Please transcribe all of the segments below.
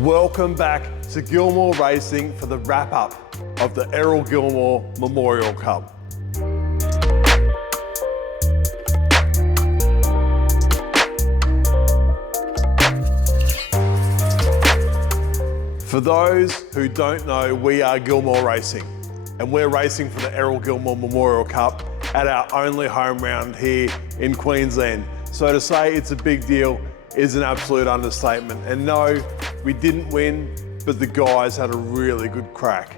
Welcome back to Gilmour Racing for the wrap-up of the Errol Gilmour Memorial Cup. For those who don't know, we are Gilmour Racing, and we're racing for the Errol Gilmour Memorial Cup at our only home round here in Queensland. So to say it's a big deal is an absolute understatement. And no, we didn't win, but the guys had a really good crack.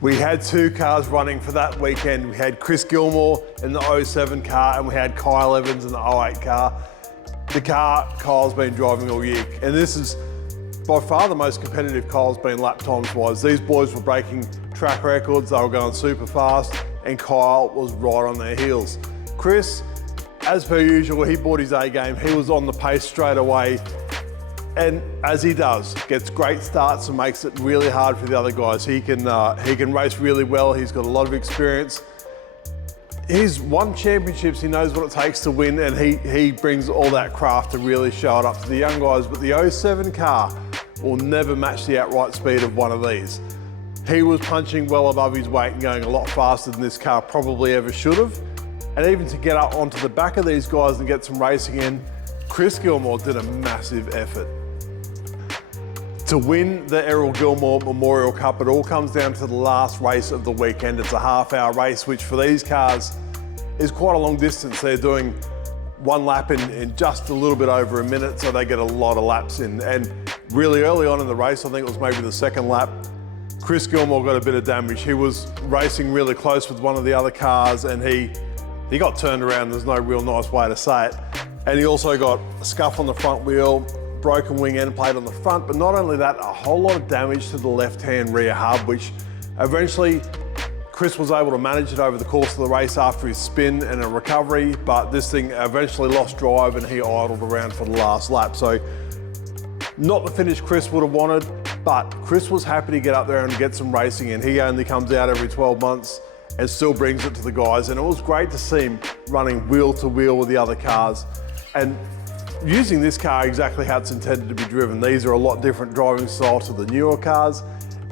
We had two cars running for that weekend. We had Chris Gilmour in the 07 car and we had Kyle Evans in the 08 car. The car Kyle's been driving all year, and this is by far the most competitive Kyle's been lap times wise. These boys were breaking track records, they were going super fast, and Kyle was right on their heels. Chris, as per usual, he brought his A game. He was on the pace straight away, and as he does, gets great starts and makes it really hard for the other guys. He can race really well. He's got a lot of experience. He's won championships. He knows what it takes to win, and he brings all that craft to really show it up to the young guys. But the 07 car will never match the outright speed of one of these. He was punching well above his weight and going a lot faster than this car probably ever should have. And even to get up onto the back of these guys and get some racing in, Chris Gilmour did a massive effort. To win the Errol Gilmour Memorial Cup, it all comes down to the last race of the weekend. It's a half-hour race, which for these cars is quite a long distance. They're doing one lap in just a little bit over a minute, so they get a lot of laps in. And really early on in the race, I think it was maybe the second lap, Chris Gilmour got a bit of damage. He was racing really close with one of the other cars, and he got turned around. There's no real nice way to say it. And he also got a scuff on the front wheel, broken wing end plate on the front, but not only that, a whole lot of damage to the left-hand rear hub, which eventually Chris was able to manage it over the course of the race after his spin and a recovery, but this thing eventually lost drive and he idled around for the last lap. So not the finish Chris would have wanted, but Chris was happy to get up there and get some racing in. He only comes out every 12 months and still brings it to the guys, and it was great to see him running wheel to wheel with the other cars and using this car exactly how it's intended to be driven. These are a lot different driving style to the newer cars,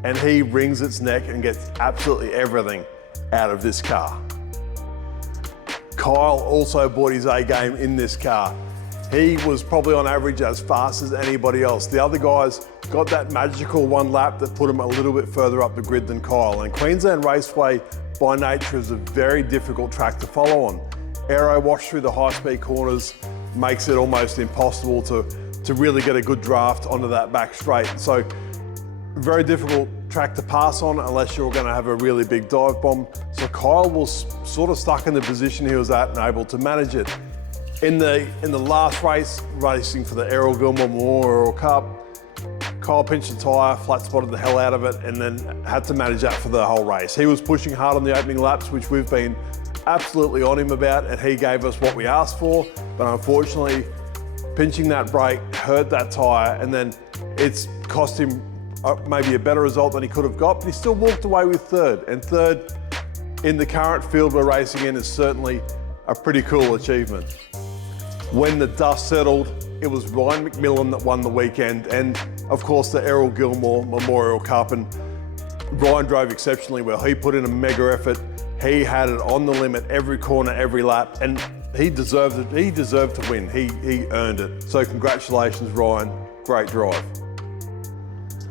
and he wrings its neck and gets absolutely everything out of this car. Kyle also brought his A game in this car. He was probably on average as fast as anybody else. The other guys got that magical one lap that put him a little bit further up the grid than Kyle. And Queensland Raceway by nature is a very difficult track to follow on. Aero wash through the high-speed corners makes it almost impossible to really get a good draft onto that back straight. So very difficult track to pass on unless you're going to have a really big dive bomb. So Kyle was sort of stuck in the position he was at and able to manage it. In the last race, racing for the Errol Gilmour Memorial Cup, Kyle pinched a tyre, flat spotted the hell out of it, and then had to manage that for the whole race. He was pushing hard on the opening laps, which we've been absolutely on him about, and he gave us what we asked for, but unfortunately, pinching that brake hurt that tyre, and then it's cost him maybe a better result than he could have got, but he still walked away with third, and third in the current field we're racing in is certainly a pretty cool achievement. When the dust settled, it was Ryan McMillan that won the weekend, and of course the Errol Gilmour Memorial Cup, and Ryan drove exceptionally well. He put in a mega effort. He had it on the limit every corner, every lap, and he deserved it. He deserved to win. He earned it. So congratulations, Ryan. Great drive.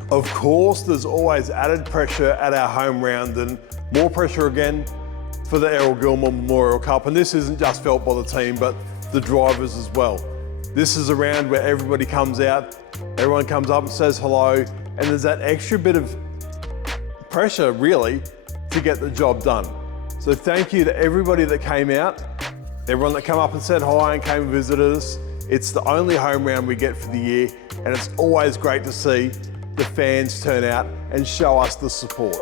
Of course, there's always added pressure at our home round, and more pressure again for the Errol Gilmour Memorial Cup. And this isn't just felt by the team, but the drivers as well. This is a round where everybody comes out, everyone comes up and says hello, and there's that extra bit of pressure, really, to get the job done. So thank you to everybody that came out, everyone that came up and said hi and came and visited us. It's the only home round we get for the year, and it's always great to see the fans turn out and show us the support.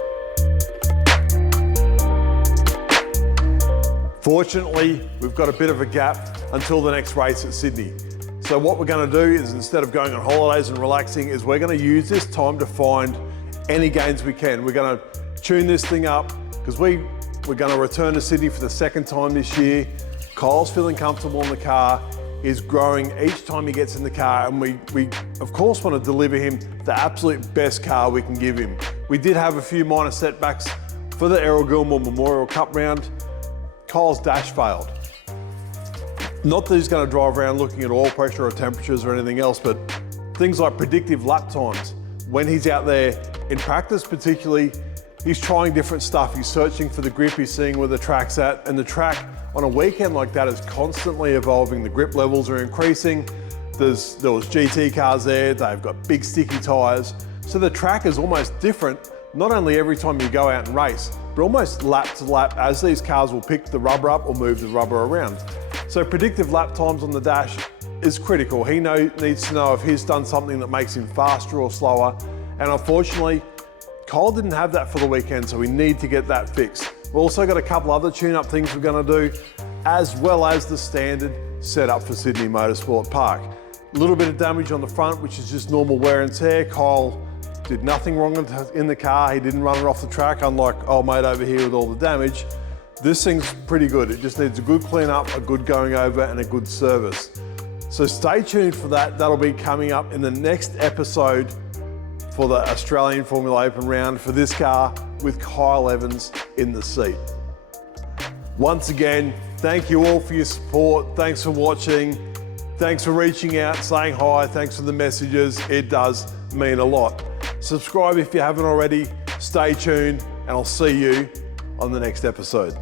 Fortunately, we've got a bit of a gap until the next race at Sydney. So what we're going to do is, instead of going on holidays and relaxing, is we're going to use this time to find any gains we can. We're going to tune this thing up because we're going to return to Sydney for the second time this year. Kyle's feeling comfortable in the car. is growing each time he gets in the car, and we of course want to deliver him the absolute best car we can give him. We did have a few minor setbacks for the Errol Gilmour Memorial Cup round. Kyle's dash failed. Not that he's going to drive around looking at oil pressure or temperatures or anything else, but things like predictive lap times. When he's out there in practice particularly, he's trying different stuff. He's searching for the grip, he's seeing where the track's at, and the track on a weekend like that is constantly evolving. The grip levels are increasing. There was GT cars there, they've got big sticky tyres. So the track is almost different, not only every time you go out and race, but almost lap to lap as these cars will pick the rubber up or move the rubber around. So predictive lap times on the dash is critical. He needs to know if he's done something that makes him faster or slower. And unfortunately, Kyle didn't have that for the weekend, so we need to get that fixed. We've also got a couple other tune-up things we're going to do, as well as the standard setup for Sydney Motorsport Park. A little bit of damage on the front, which is just normal wear and tear. Kyle did nothing wrong in the car. He didn't run it off the track, unlike old mate over here with all the damage. This thing's pretty good. It just needs a good clean-up, a good going over, and a good service. So stay tuned for that. That'll be coming up in the next episode for the Australian Formula Open round for this car with Kyle Evans in the seat. Once again, thank you all for your support. Thanks for watching. Thanks for reaching out, saying hi. Thanks for the messages. It does mean a lot. Subscribe if you haven't already. Stay tuned, and I'll see you on the next episode.